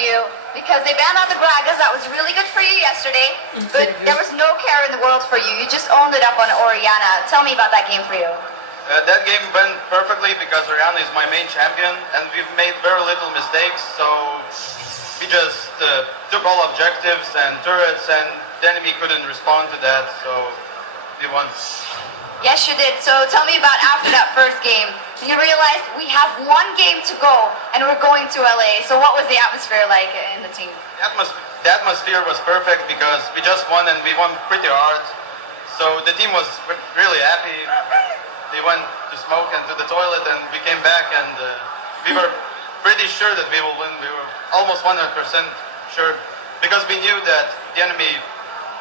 you because they banned out the Gragas. That was really good for you yesterday, but there was no care in the world for you. You just owned it up on Oriana. Tell me about that game for you. That game went perfectly because Oriana is my main champion and we've made very little mistakes, so we just took all objectives and turrets and the enemy couldn't respond to that, so we won. Yes, you did. So tell me about after that first game. You realized we have one game to go and we're going to LA. So what was the atmosphere like in the team? The atmosphere was perfect because we just won and we won pretty hard. So the team was really happy. They went to smoke and to the toilet and we came back and we were pretty sure that we will win. We were almost 100% sure because we knew that the enemy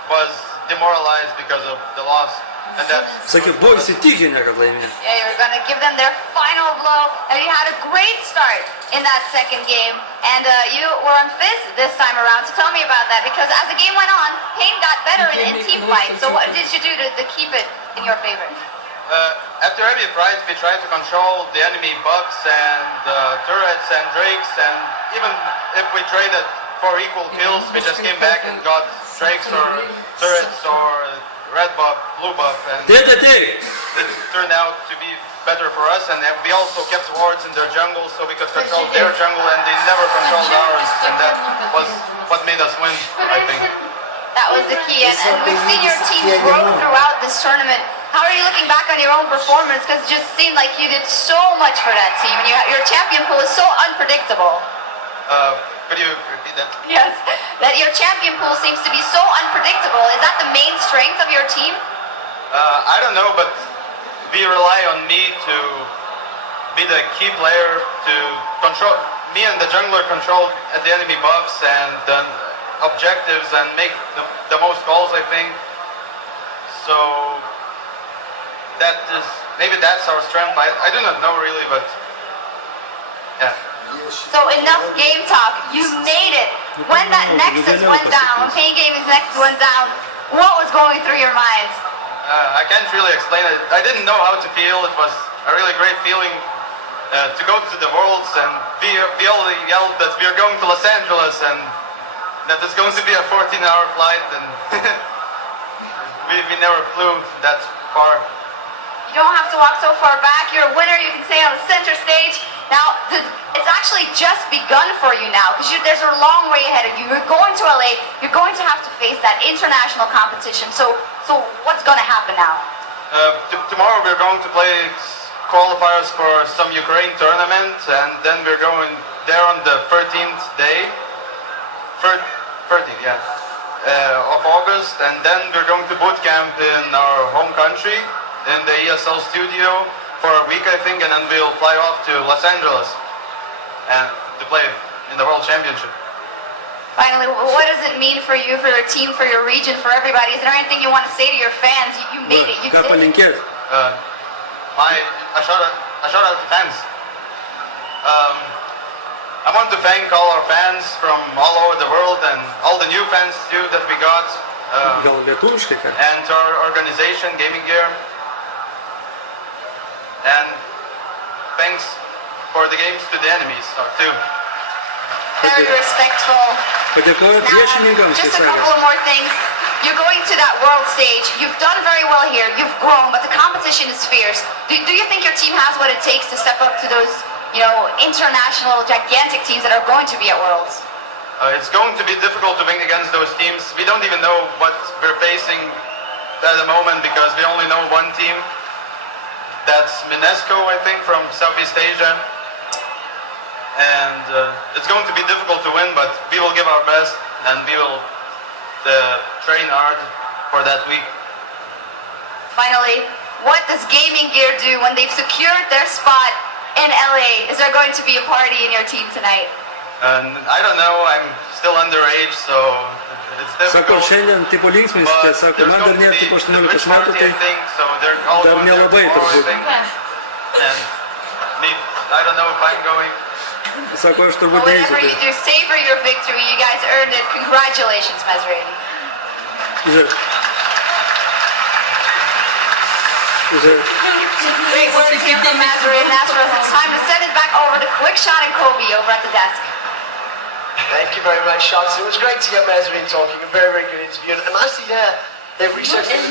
was demoralized because of the loss. And that's Кстати, бойся тихоня, как для меня. Yeah, you were going to give them their final blow, and you had a great start in that second game, and you were on fifth this time around. So tell me about that, because as the game went on, Pain got better in team fight. So what did you do to keep it in your favor? After every fight, we tried to control the enemy buffs and turrets and drakes, and even if we traded for equal kills, we just came back and got drakes or turrets or red buff, blue buff, and it turned out to be better for us. And we also kept wards in their jungle so we could control their jungle, and they never controlled ours, and that was what made us win, I think. That was the key, and we've seen your team grow throughout this tournament. How are you looking back on your own performance? Because it just seemed like you did so much for that team, and your champion pool is so unpredictable. Could you repeat that? Yes, that your champion pool seems to be so unpredictable. Is that the main strength of your team? I don't know, but we rely on me to be the key player to control. Me and the jungler control the enemy buffs and the objectives and make the most calls, I think. So that is maybe that's our strength. I do not know really, but yeah. So enough game talk. You made it. When that Nexus went down, when Pain Gaming's Nexus went down, what was going through your mind? I can't really explain it. I didn't know how to feel. It was a really great feeling to go to the Worlds, and we all yelled that we are going to Los Angeles and that it's going to be a 14-hour flight, and we never flew that far. You don't have to walk so far back. You're a winner. You can stay on the center stage. Now, it's actually just begun for you now, because there's a long way ahead of you. You're going to LA. You're going to have to face that international competition. So what's going to happen now? Tomorrow we're going to play qualifiers for some Ukraine tournament, and then we're going there on the 13th day. 13th, yeah. Of August, and then we're going to boot camp in our home country, in the ESL studio for a week, I think, and then we'll fly off to Los Angeles and to play in the World Championship. Finally, what does it mean for you, for your team, for your region, for everybody? Is there anything you want to say to your fans? You made it. You did it. A shout out to fans. I want to thank all our fans from all over the world and all the new fans too that we got, and to our organization, Gaming Gear. And thanks for the games to the enemies too. Very respectful. Now, just a couple of more things. You're going to that world stage. You've done very well here. You've grown, but the competition is fierce. Do you think your team has what it takes to step up to those, international gigantic teams that are going to be at Worlds? It's going to be difficult to win against those teams. We don't even know what we're facing at the moment because we only know one team. That's Minesco, I think, from Southeast Asia. And it's going to be difficult to win, but we will give our best and we will train hard for that week. Finally, what does Gaming Gear do when they've secured their spot in LA? Is there going to be a party in your team tonight? I don't know, I'm still underage, so it's difficult. But there's going to be the rich party, I think, so they're all going there tomorrow, I think. And me, I don't know if I'm going. Well, whatever you do, savor your victory. You guys earned it. Congratulations, Mesrady. Great words here from Mesrady and Nasros. It's time to send it back over to Quickshot and Kobe over at the desk. Thank you very much, Sean. It was great to get Mesrine talking. A very, very good interview. And actually, they've researched it.